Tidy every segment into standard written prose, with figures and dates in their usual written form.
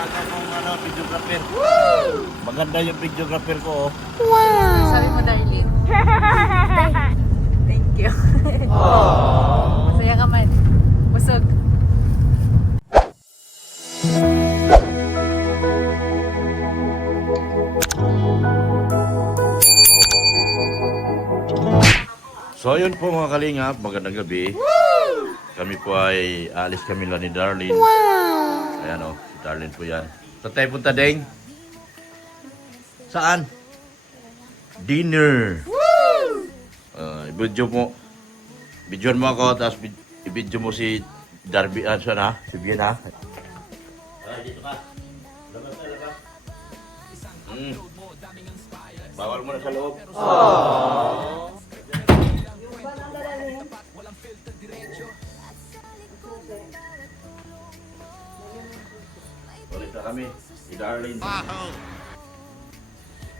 Bago kong videographer. Maganda yung videographer ko. Oh. Wow! Sabi mo, Darlene. Thank you. Masaya ka man. Busog. So ayun po mga kalingap, magandang gabi. Kami po ay alis kami lang ni Darlene. Ayan o, si Darlene po yan. Saan tayo punta, Deng? Saan? Dinner. Video mo ako, tapos i-video mo si Darby, saan ha? Si Bien ha? Ay, dito ka. Labas na, labas. Bawal mo na sa loob. Ulit na kami, si Darlene.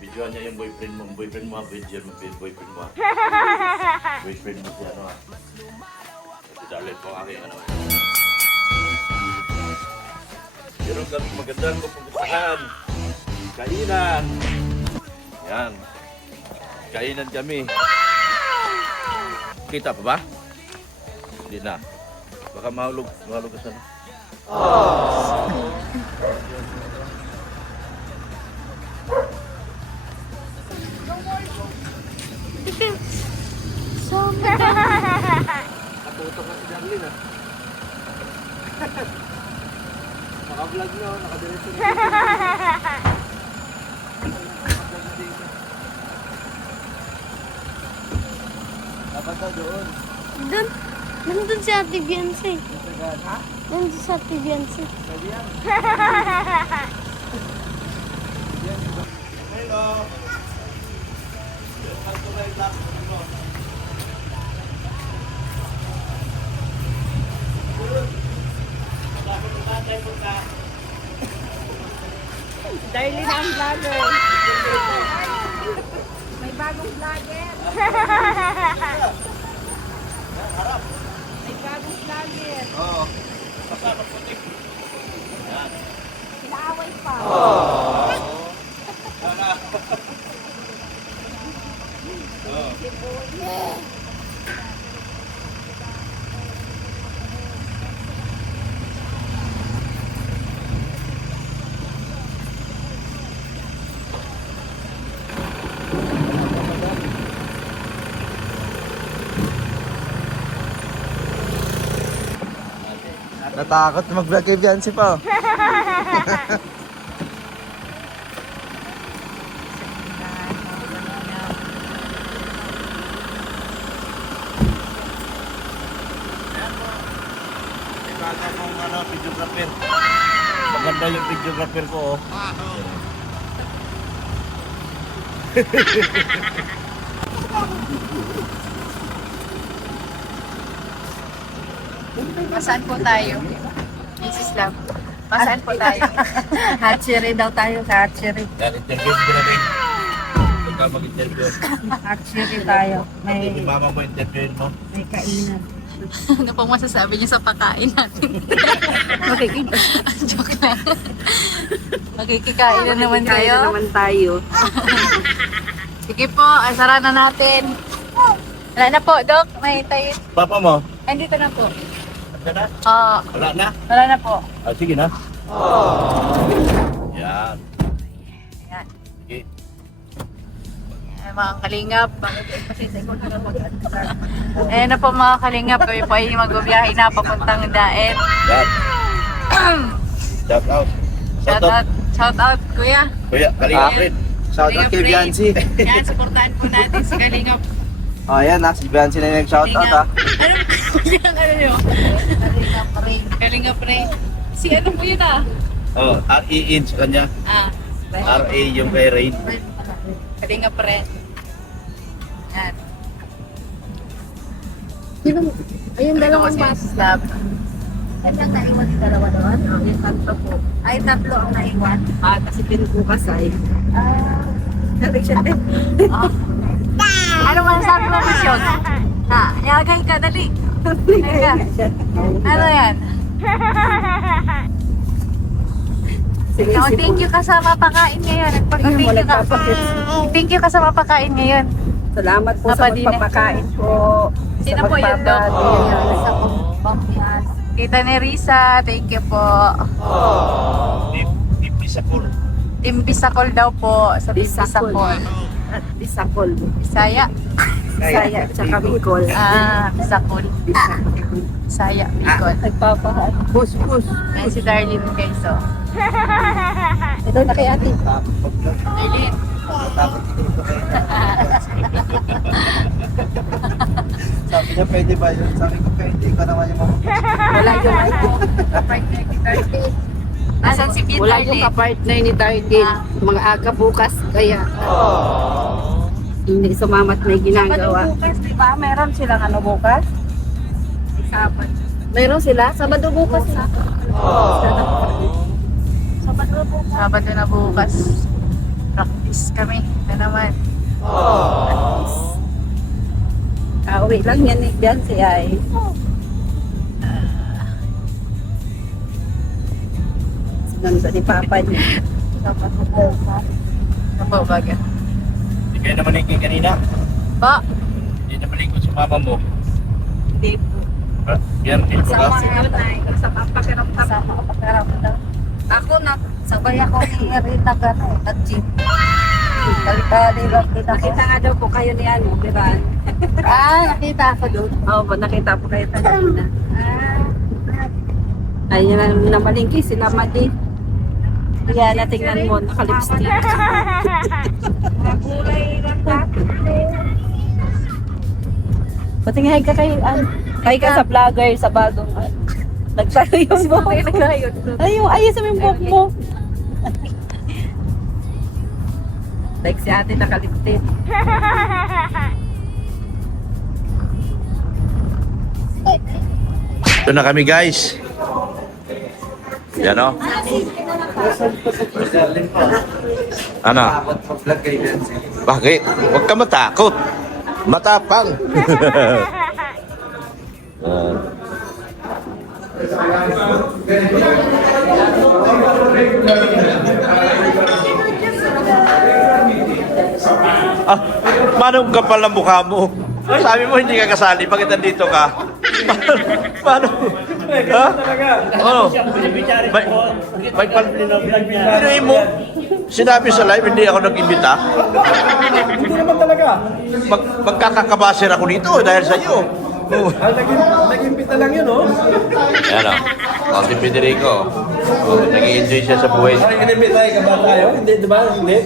Videoan niya yung boyfriend mo, video mo, boyfriend mo. Boyfriend mo si ano ha. Si Darlene po aking ano. Meron kami magandang pupuntahan. Kainan. Yan. Kainan kami. Kita pa ba? Hindi na. Baka mahulog ka sana. Natutok na si Darlene ah. Naka-vlog nyo, nakadiretso na. Dapat na doon. Nandun si Ate Beyonce. Ha? Nandun si Ate Beyonce. Pwede yan. Hello. Darlene ang vlogger. May bagong vlogger. May bagong vlogger. Oo. Inaaway pa. Natakot mag-vlog kay Beyonce pa. Bago kong videographer. Maganda yung videographer ko. Oh. Masaan po tayo? Mrs. Love. Masaan po tayo? Hatchery daw tayo sa hatchery. Dahil interview ko na rin. Ikaw mag-interview. Hatchery tayo. Hindi mama mo interviewin mo. May kainan. Ano pong masasabi niyo sa pagkain natin? Joke lang. Magkikikain na naman kayo. tayo. Sige po, asara na natin. Wala na po, Dok. May tayo. Papa mo? Ay, dito na po. Ando na? Wala na? Wala na po. Ah, sige na. Yan. Ayan. Sige. Ayan, mga kalingap. Ayan na po mga kalingap. Kami po ay magbabiyahe na papuntang Daet. Yan. Shout out. Shout out. Shout out, kuya. Kuya, kalingap rin. Shoutout kay Beyonce. Yan, supportahan po natin si Kalingap. Oh, ayan na. Si Beyonce na yung nag-shoutout ah. Ano nyo? Kalingap Rain. Kalingap Rain. Si ano po yun ah? Oh, R-E-N sa kanya. Ah. R-A yung kay Rain. Kalingap Rain. Yan. Ayun, dalawang Ito kasi slab. Kanyang naiwan yung dalawa doon? Yung tatlo po. Ay, tatlo ang naiwan. Kasi pinubukas ay. Nabig siya din. Ano man sabi mo, Misyon? Ha, yagay ka, dali. Yagay ka. Ano yan? Oh, thank you ka sa mapakain ngayon. Thank you ka. Thank you ka sa mapakain ngayon. Salamat po Papa sa Dine. magpapakain po. Sino po yun, Dok? Sa pagpapakain. Tita Nerissa, thank you po. Team Bisacol daw po. Sa Bisacol. Bisacol. At Bisacol. Bisaya. Bisaya at saka Bicol. Bisacol. Bisaya, Bicol. Nagpapakain. Bus. Ayan si Darlene guys, oh. Ito na kay ate. Darlene. Sabi niya, pwede ba yun? Sabi ko, pwede. Ikaw naman yung Wala yung Partner ni Darlene. Nasaan si Pete Wala yung Darlene? kapartner ni Darlene. Mga aga bukas kaya hindi sumamat may ginagawa. Bukas, di ba? Meron silang ano bukas? Isapan. Meron sila? Sabado bukas. Sabado na bukas. Practice kami. Ito naman. Kauwi lang yan eh. Diyan si ay. Sinanda ni Papa niya. Ano po baga? Hindi kayo namalingkin kanina. Po? Hindi namalingkin sa mama mo. Hindi po. Yan, hindi po ka. Sa papakiramdam. Sa papakiramdam. Ako na, sabay ako ni Rita gano'n, nag-gym. Kali-kali lang din ako. Nakita nga daw po kayo ni ano, di ba? Nakita ako doon. Oo, nakita po kayo kanina. Ayun na namalingki, sila Madi. Kaya natingnan mo, nakalipstick. Kulay lang ka. Patingin ka kay, kay ka sa vlogger, sa bagong, nagtayo yung buhok. Ayos sa yung buhok mo. Like si ate nakalipstick. Ito na kami guys. Yan o. Ano? Mag-vlog kay Viancy. Bakit? Huwag ka matakot. Matapang. Manong kapal ang mukha mo. Sabi mo hindi ka kasali, bakit nandito ka? Paano? Ha? Ano? Pinuhin mo? Sinabi sa live, hindi ako nag-imbita? Hindi naman talaga. Magkakakabaser ako dito dahil sa iyo. Nag-impita lang yun, oh. Ayan o. Ang si Federico. Nag-i-enjoy siya sa buhay. In-invite tayo ka ba tayo? Hindi, di ba? Hindi.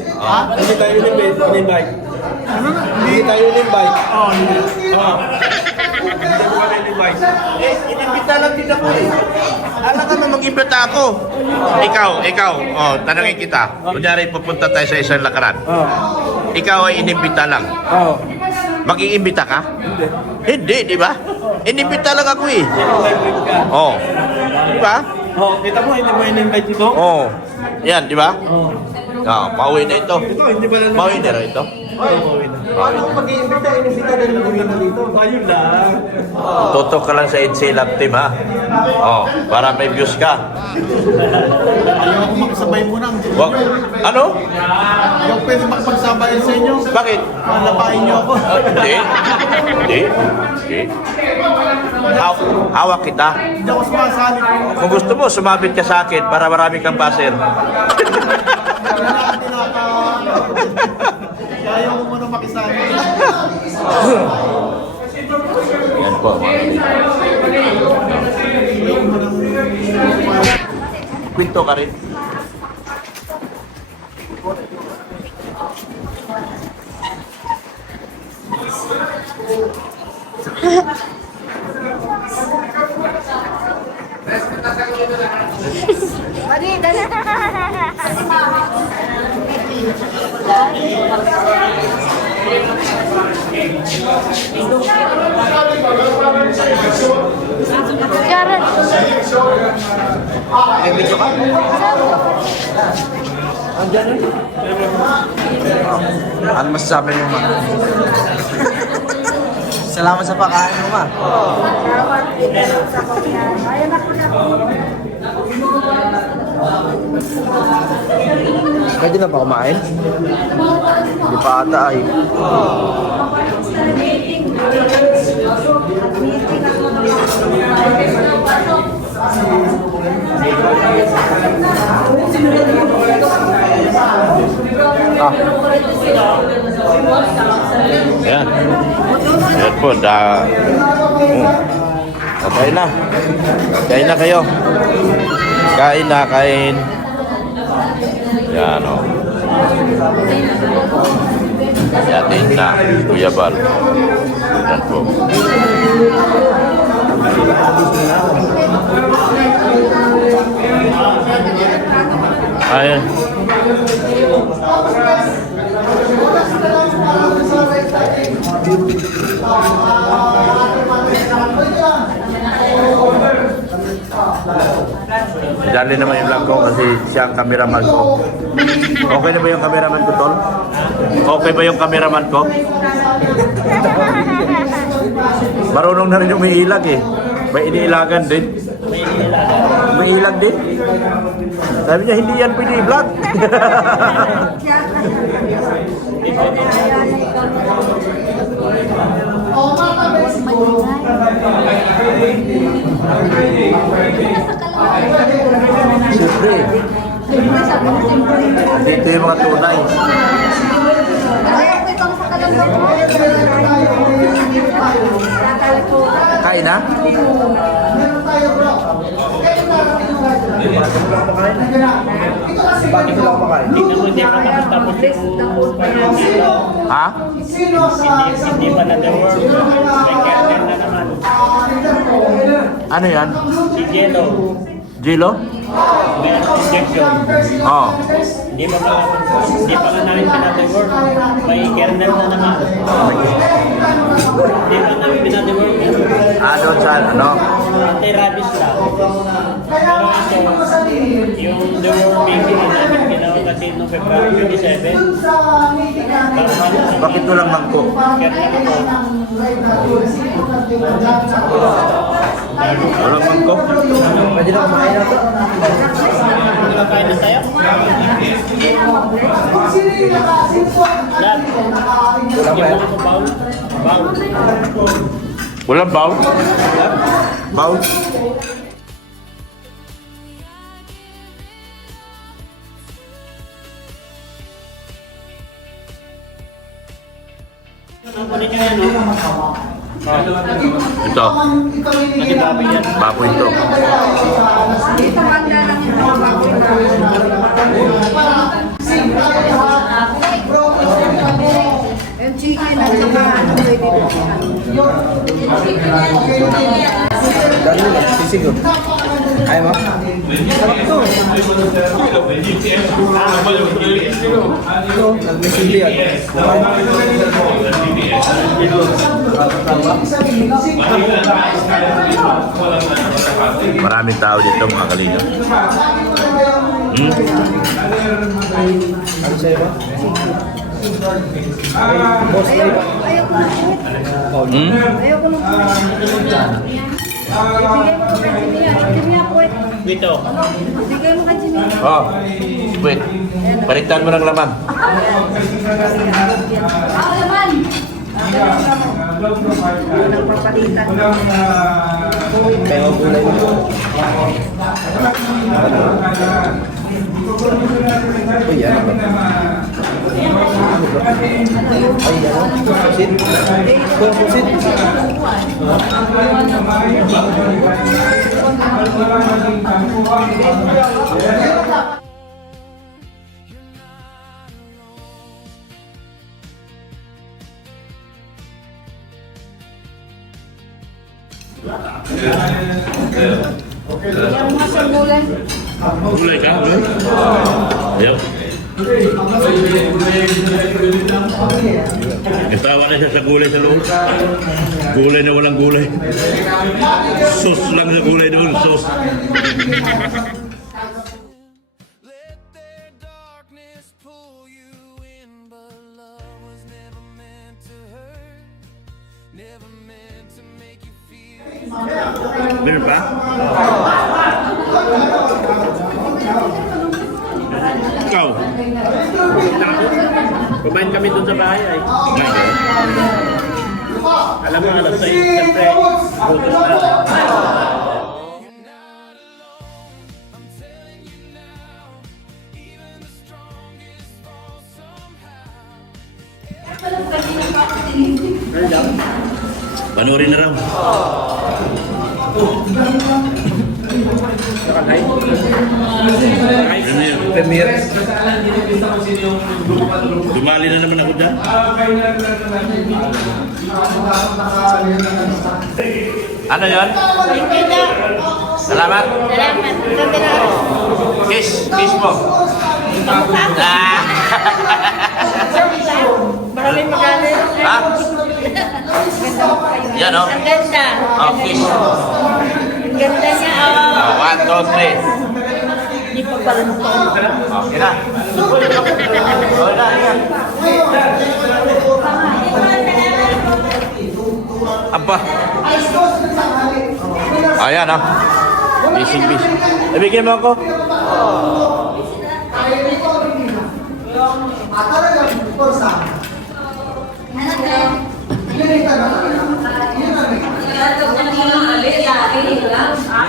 Hindi tayo in-invite. Hindi tayo in-invite. Oo, hindi. Hindi ko kami in-invite. Inimbita lang din ako eh. Alam ka na mag-imbita ako. Ikaw. Oh, tanongin kita. Kunyari, pupunta tayo sa isang lakaran. Ikaw ay inimbita lang. Oo. Mag-iimbita ka? Hindi. Hindi, di ba? Inimbita lang ako eh. In-invite ka. Oh. Di ba? Oo, kita mo, hindi mo in-invite ito? Oh. Yan, di ba? Oo. Ah, pauwi na ito. Ito, hindi ba lang Pauwi na rin ito. Paano kung mag-iimbita? In-invita na rin mo dito. Ayun lang. Tutok ka lang sa EDC Lab Team ha. Oh, para may views ka. Ayaw ako makasabay mo nang. Wag. Ano? Yung pwede makapagsabayan sa inyo. Bakit? Malapain niyo ako. Hindi. Hawak kita. Hindi ako sumasali po. Kung gusto mo, sumabit ka sa akin para marami kang baser. Ayaw mo muna makisali. Yan po. Kwento ka rin. Karen. Nag-video ka? Ano masasabi mo, ma? Salamat sa pagkain mo, ma. Pwede na ba kumain? Hindi pa ata ay. Ayan. Ayan po, kain na. Kain na kayo. Kain na, kain. Yan o. Yatin na, Kuya Bal. Yan po. Ayan. Dali naman yung vlog ko kasi siya ang cameraman ko. Okay na ba yung cameraman ko, Tol? Okay ba yung cameraman ko? Marunong na rin yung may ilag eh. May iniilagan din. May ilag din. Sabi niya, hindi yan pwede i-vlog. Siyempre. Dito yung mga tunay. Kain na? Bakit wala kumakain? Ha? Hindi pa na-work. May kernel na naman. Ano yan? Si Jello, Jilo? may injection. Oo. Hindi pa nga namin pinag-work. May kernel na naman. Hindi pa namin pinag-work. Ano sa ano? Anti-rabies lang. Pero ito, yung deworming, hindi namin ginawa kasi noong February 27. Bakit walang mangko? Kernel ko. Walang mangko? Pwede na kumain na to? Kain na tayo? Dad, yung mga bawl. Bawl. Walang bowl? Bowl? Ang kunin nyo yan, no? Ito. Kasi baboy yan. Baboy ito. Dito manda lang yung mga baboy na. Yung chicken at saka ano pwede Dali na, sisig yun. Ayaw mo? Sarap to. Ito, nag-misimbi yan. Maraming tao dito mga kalinga. Ano sa'yo ba? Boss, Ayaw ko ng Ayaw ko ng Bigay mo kay Jimmy. Jimmy ako eh. Ito. Bigay mo kay Jimmy. Oh, wait. Palitan mo ng laman. Nagpapalitan. kaya gulay mo. Uy, yan ba? Ay, yan. Pusit. Ito, pusit. Yung mga sabulay. Gulay ka? Gulay? Ayaw. Itawa na siya sa gulay sa loob. Gulay na walang gulay. Sauce lang sa gulay doon. Sauce. Let their darkness pull you in, but love was never meant to hurt, never meant to make you feel. Meron pa? Ikaw? Kumain kami doon sa bahay ay. Kumain ka? Alam mo, alas 6, siyempre, butos na. Panoorin na raw. Ano yun? Dumali na naman ako dyan. Ano yun? Salamat. Kiss mo. Ah. Maraming magaling. Ha? Yan o. Ang ganda. Oh, kiss. Ang ganda niya. Oh. 1, 2, 3. Hindi pa pala Okay na. Wala, yan. Apa? Ayan ah. Busy. Ibigay mo ako.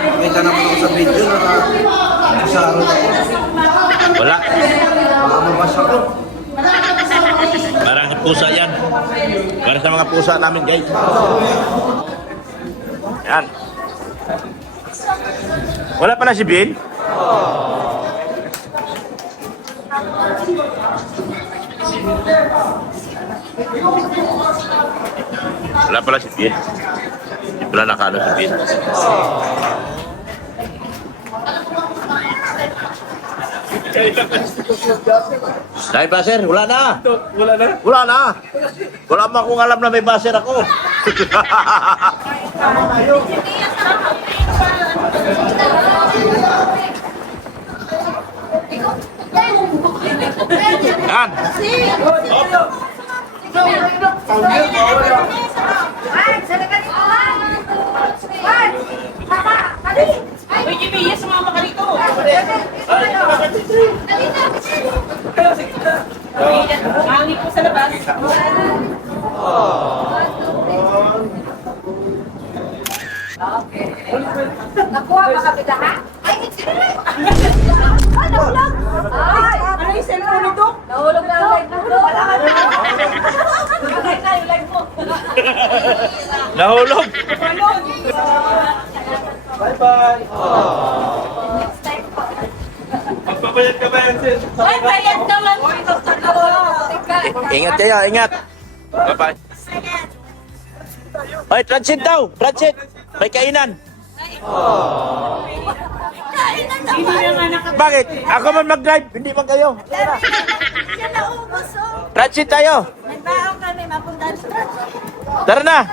Nakita naman ako sa video na kasaro ako. Wala. Baka mabas ako. Parang pusa yan. Para sa mga pusa namin guys. Yan. Wala pala si Bill? Wala pala si Bill. Hindi pala nakano si Bill. Dahil baser, wala na. Wala na. Wala na. Wala mo akong alam na may baser ako. Yan. Uy, Jimmy, yes, sumama ka dito. Hangin po sa labas. Nakuha ba kapila ha? Ay, hindi na lang. Ano lang? Ay, ano yung cellphone nito? Nahulog na ang live mo. Wala ka na. Patay na yung live mo. Nahulog. Bye-bye. Magpabayad ka ba yan, sis? Ay, bayad naman. Ingat kayo, ingat. Bye-bye. Hoy, transit daw. Transit. May kainan. Bakit? Ako man mag-drive, hindi man kayo. Siya naubos oh. Transit tayo. May baong kami mapuntahan sa Tara na.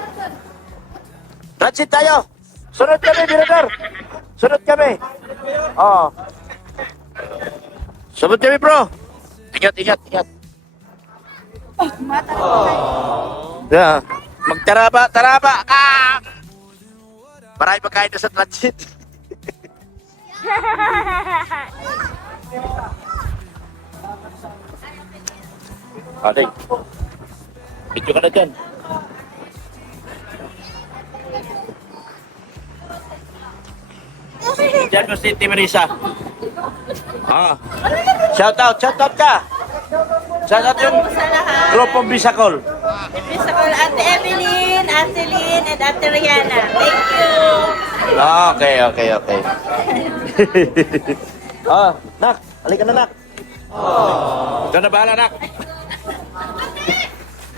Transit tayo. Sunod kami, Mirador. Sunod kami. Oo. Sunod kami, bro. Ingat. Yeah. Magtaraba ka. Marami pagkain na sa transit. Aday. Video ka na dyan. Diyan mo si Tim Marisa. Ah. Shout out ka. Shout out yung grupong Bisacol. Bisacol, Ate Evelyn, Ate Lynn, and Ate Rihanna. Thank you. Okay. Nak, halika na, nak. Ikaw na bahala, nak.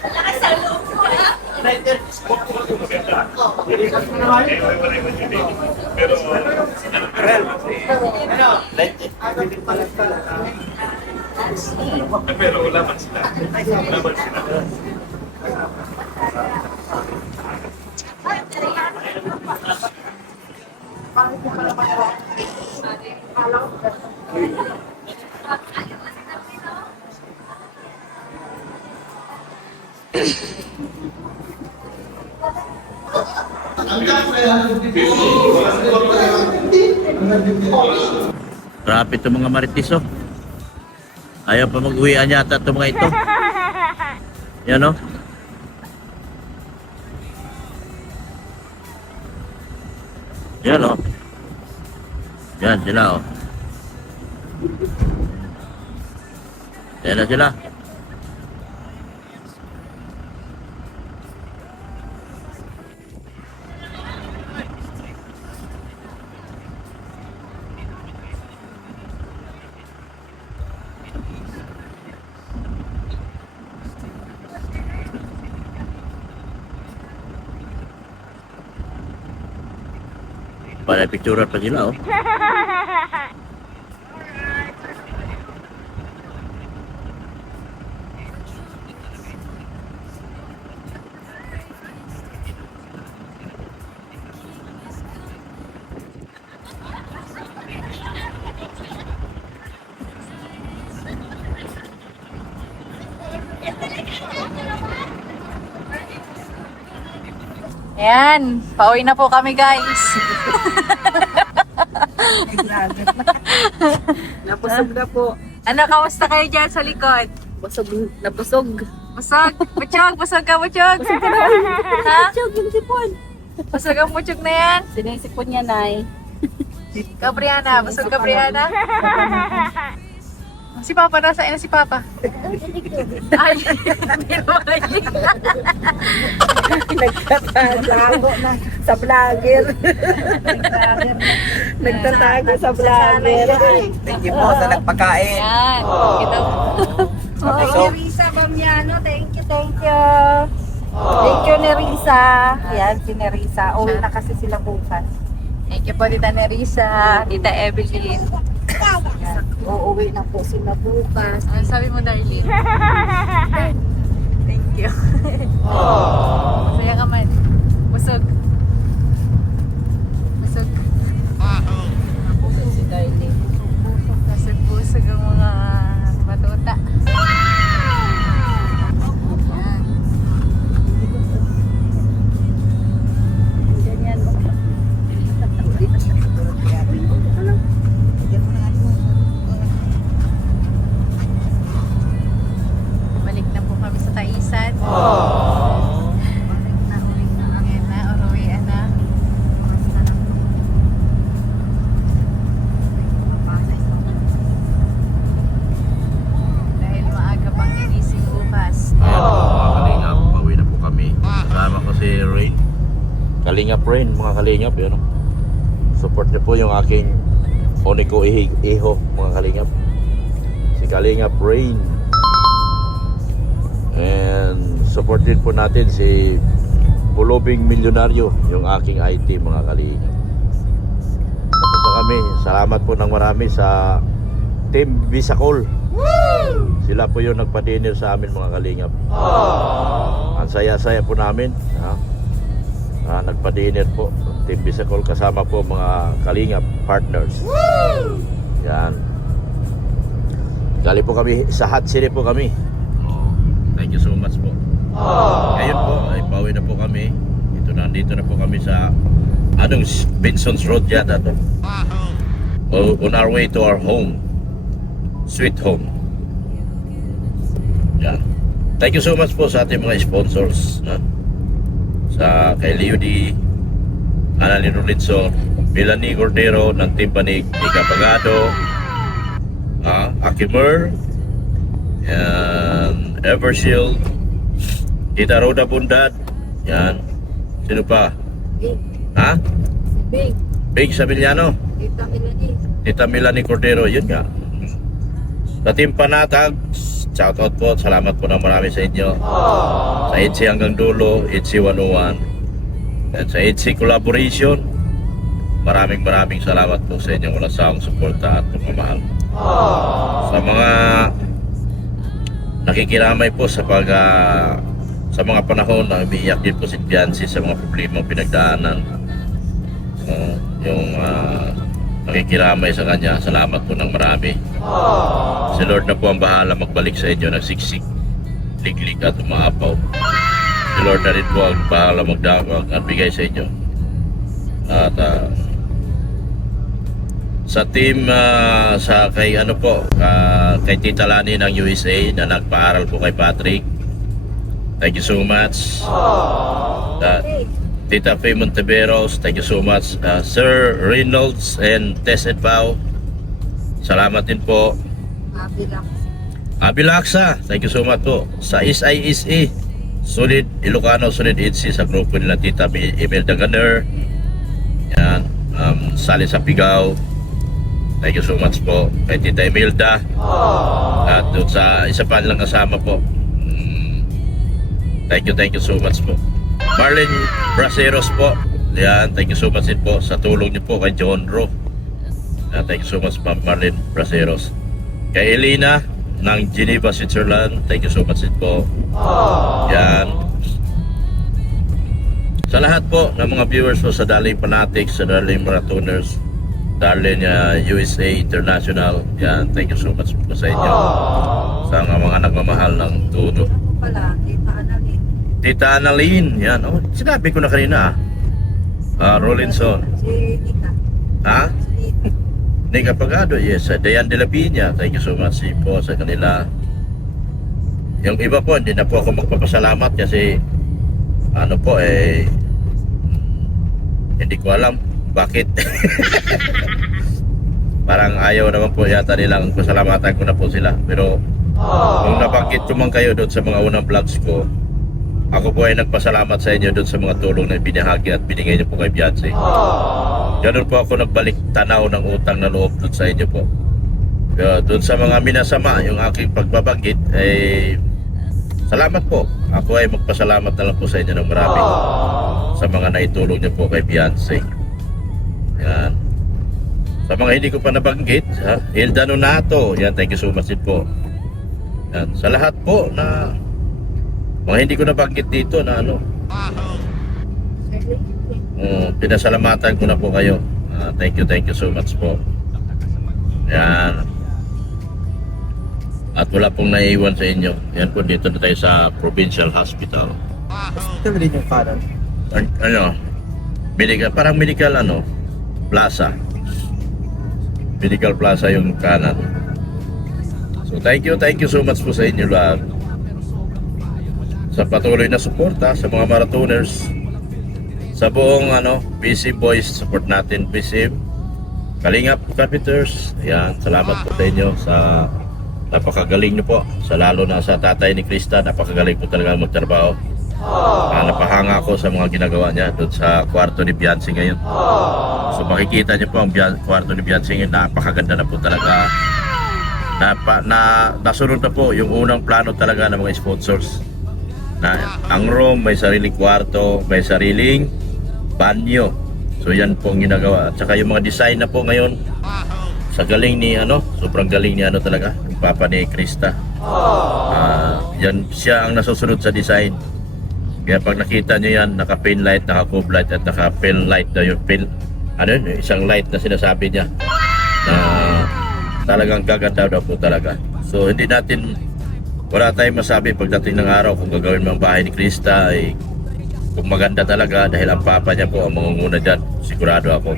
Lakas sa loob ko, ha? Rapid to mga maritis, oh. Ayaw pa mag-uwian yata itong mga ito. Yan o. Yan o. Yan sila o. Yan na sila. Pada picturean pa sila, oh. Ayan, pauwi na po kami guys. Napusog na po. Ano, kamusta kayo dyan sa likod? Busog. Napusog. Busog? Butchog? Busog ka, butchog? Ha? Busog yung sipon. Busog ang butchog na yan? Sinisipon niya, Nay. Ikaw, Brianna. Busog ka, Brianna? Si Papa, nasaan na si Papa? Ay, hindi naman. Nagtatago na sa vlogger. Nagtatago sa vlogger. Thank you po sa nagpakain. Yan. Kita mo. Oh, Nerissa Bamiano, thank you, thank you. Thank you, Nerissa. Yan, si Nerissa. Uwi na kasi sila bukas. Thank you po, Tita Nerissa, Tita Evelyn. Uuwi na po sila bukas. Ano sabi mo, Darlene? Thank you. Masaya ka man. Busog. Busog. Si Darlene. Busog ang mga batuta. Yan. Ganyan mo. Balik na po kami sa Taisan. Ayan na, uruwian na. Dahil maaga pang gigising bukas. Mga kalingap, pauwi na po kami. Kasama ko si Rain. Kalingap Rain, mga kalingap, yun. Support niyo po yung aking Oniko Iho, mga kalingap. Si Kalingap Rain. And support din po natin si Pulubing Milyonaryo, yung aking IT, mga kalingap. Tapos na kami, salamat po ng marami sa Team Bisacol. Sila po yung nagpa-dinner sa amin, mga kalingap. Ang saya-saya po namin. Nagpa-dinner po. Team Bisacol kasama po mga kalingap partners. Yan. Gali po kami, sa Hot City po kami. Thank you so much po. Ngayon po, ay pauwi na po kami. Nandito na po kami sa Benson's Road yata to. On our way to our home. Sweet home. Yan. Thank you so much po sa ating mga sponsors. Sa kay Leo D, Analyn Rolitzo, Melanie Cordero ng Timpanig, Ika Pagado, Akimer, and Evershield, Tita Roda Bundad, yan. Sino pa? Ha? Big. Big Sabillano, Tita Melanie. Tita Melanie Cordero, yun nga. Sa Team Panatag, shoutout po, salamat po na marami sa inyo. Sa EDC hanggang dulo, EDC 101. At sa EDC Collaboration, maraming salamat po sa inyong walang sawang suporta at pagmamahal. Sa mga nakikiramay po sa sa mga panahon na umiiyak din po si Biancy sa mga problema pinagdaanan, yung nakikiramay sa kanya, salamat po ng marami. Si Lord na po ang bahala magbalik sa inyo, nagsiksik, liglig at umaapaw. Si Lord na rin po ang bahala magbigay sa inyo. At sa team sa kay ano po kay Tita Lani ng USA na nagpaaral po kay Patrick. Thank you so much. Tita Faye Monteveros, thank you so much. Sir Reynolds and Tess and Pao, salamat din po. Abilaksa, thank you so much po. Sa SISE, Solid Ilocano, Solid HC sa grupo nila Tita Imelda Gunner. Yan, Sali sa Pigaw. Thank you so much po kay Tita Imelda. At doon sa isa pa nilang kasama po. Thank you so much po. Marlene Braceros po. Yan, thank you so much din po sa tulong niyo po kay John Ro. Thank you so much Ma'am Marlene Braceros. Kay Elena ng Geneva, Switzerland, thank you so much din po. Yan. Sa lahat po ng mga viewers po sa Darling Fanatics, sa Darling Marathoners, Darling USA International, yan, thank you so much po sa inyo. Sa mga nagmamahal ng todo. Tita Annalyn, yan, oh, sinabi ko na kanina. Rollinson. Ha? Nika Pagado, yes. Dayan de la Piña, thank you so much po sa kanila. Yung iba po, hindi na po ako magpapasalamat kasi ano po hindi ko alam bakit. Parang ayaw naman po yata nilang pasalamatan ko na po sila. Pero kung nabanggit ko man kayo doon sa mga unang vlogs ko, ako po ay nagpasalamat sa inyo doon sa mga tulong na binahagi at binigay niyo po kay Beyonce. Ganun po ako nagbalik tanaw ng utang na loob doon sa inyo po. Doon sa mga minasama, yung aking pagbabanggit, salamat po. Ako ay magpasalamat na lang po sa inyo ng marami sa mga naitulong niyo po kay Beyonce. Yan. Sa mga hindi ko pa nabanggit, Hilda Nonato, yan, thank you so much din po. Yan. Sa lahat po na mga hindi ko nabanggit dito na ano, pinasalamatan ko na po kayo. Thank you so much po. Yan. At wala pong naiiwan sa inyo. Yan po, dito na tayo sa Provincial Hospital. Ito rin yung kanan. Ano? Medical, parang medical plaza. Medical plaza yung kanan. So thank you so much po sa inyo lahat. Sa patuloy na suporta sa mga marathoners. Sa buong BC Boys, support natin BC. Kalingap Capiters, yan, salamat po sa inyo sa napakagaling nyo po. Sa lalo na sa tatay ni Krista, napakagaling po talaga magtrabaho. Napahanga ako sa mga ginagawa niya doon sa kwarto ni Beyonce ngayon. So makikita niyo po ang kwarto ni Beyonce ngayon, napakaganda na po talaga. Nasunod na po yung unang plano talaga ng mga sponsors. Na ang room may sariling kwarto, may sariling banyo. So yan po ang ginagawa. At saka yung mga design na po ngayon, sa galing ni sobrang galing ni talaga, yung papa ni Krista. Yan siya ang nasusunod sa design. Kaya pag nakita nyo yan, naka-pin light, naka-cove light at naka-pin light na yung pin, isang light na sinasabi niya na talagang gaganda daw po talaga. So hindi natin, wala tayong masabi pagdating ng araw kung gagawin mo ang bahay ni Krista ay kung maganda talaga dahil ang papa niya po ang mangunguna dyan, sigurado ako.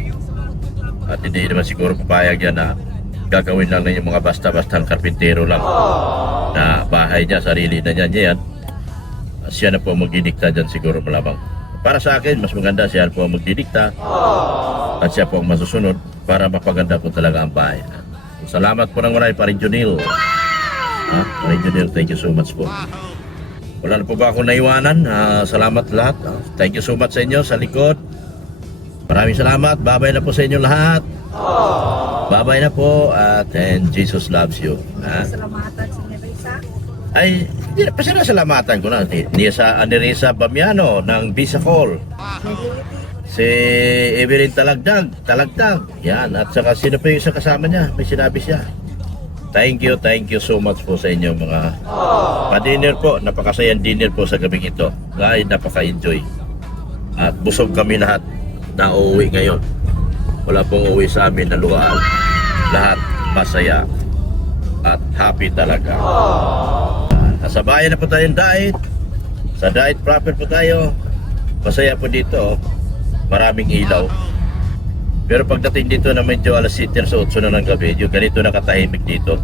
At hindi naman siguro papayag yan na gagawin lang na yung mga basta-bastang karpintero lang na bahay niya, sarili na niya yan. Siya na po magdidikta dyan siguro malamang. Para sa akin, mas maganda siya po ang magdidikta at siya po ang masusunod para mapaganda po talaga ang bahay. Salamat po ng marami pa rin Junil. Junil, thank you so much po. Wala na po ba akong naiwanan? Salamat lahat. Thank you so much sa inyo sa likod. Maraming salamat. Babay na po sa inyo lahat. Babay na po at and Jesus loves you. Salamatan sa Neresa. Ay, hindi na pa siya nasalamatan ko na. Niya sa Anirisa Bamiano ng Bisacol. Si Evelyn Talagdag. Yan. At saka sino pa yung isa kasama niya? May sinabi siya. Thank you so much po sa inyo mga pa-dinner po. Napakasayang dinner po sa gabing ito. Ay, napaka-enjoy. At busog kami lahat na uuwi ngayon. Wala pong uuwi sa amin na luhaan. Lahat masaya at happy talaga. Nasa bayan na po tayong diet. Sa diet proper po tayo. Masaya po dito. Maraming ilaw. Pero pagdating dito na medyo alas 7 sa 8 na ng gabi, yung ganito nakatahimik dito.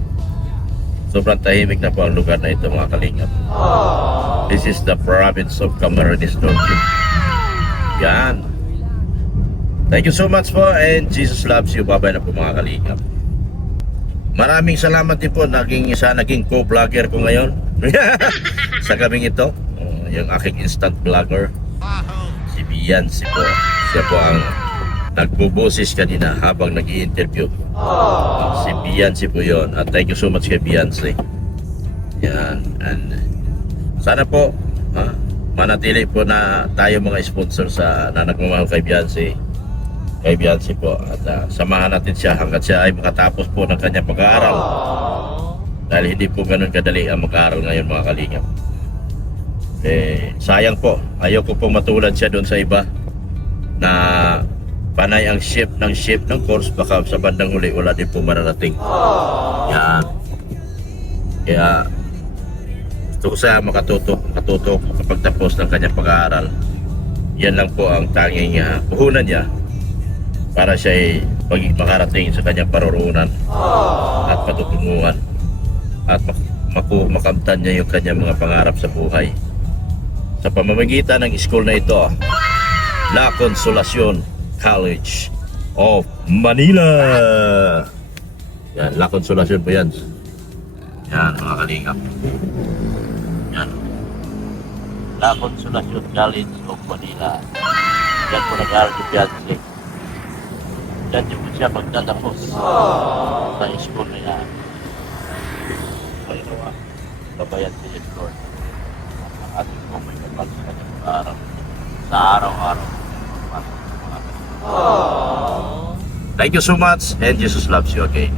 Sobrang tahimik na po ang lugar na ito mga kalingap. This is the province of Camarines Norte. Yan. Thank you so much po and Jesus loves you. Bye-bye na po mga kalingap. Maraming salamat din po naging co-vlogger ko ngayon sa gabing ito. Yung aking instant vlogger si Beyonce po. Siya po ang nagbuboses kanina habang nag-i-interview. Si Beyonce po yun. At thank you so much kay Beyonce. Yan. And sana po manatili po na tayo mga sponsor na nagmamahal kay Beyonce. Kay Beyonce po. At samahan natin siya hanggat siya ay makatapos po ng kanyang pag-aaral. Dahil hindi po ganun kadali ang mag-aaral ngayon mga kalingap. Sayang po. Ayoko po matulad siya doon sa iba na panay ang shift ng course, baka sa bandang huli wala din po mararating. Yan. Kaya gusto ko siya makatutok kapag tapos ng kanyang pag-aaral. Yan lang po ang tanging puhunan niya para siya ay makarating sa kanyang paroroonan at patutunguhan at makamtan niya yung kanyang mga pangarap sa buhay sa pamamagitan ng school na ito, La Consolacion College of Manila. Yan, La Consolacion po yan. Yan mga kalingap. Yan. La Consolacion College of Manila. Yan po nag-aaral si Beyonce. Yan din po siya magtatapos sa school na yan. Kaya babayan si Lord. Ang ating po may kapal sa kanyang pag-aaral sa araw-araw. Thank you so much and Jesus loves you again.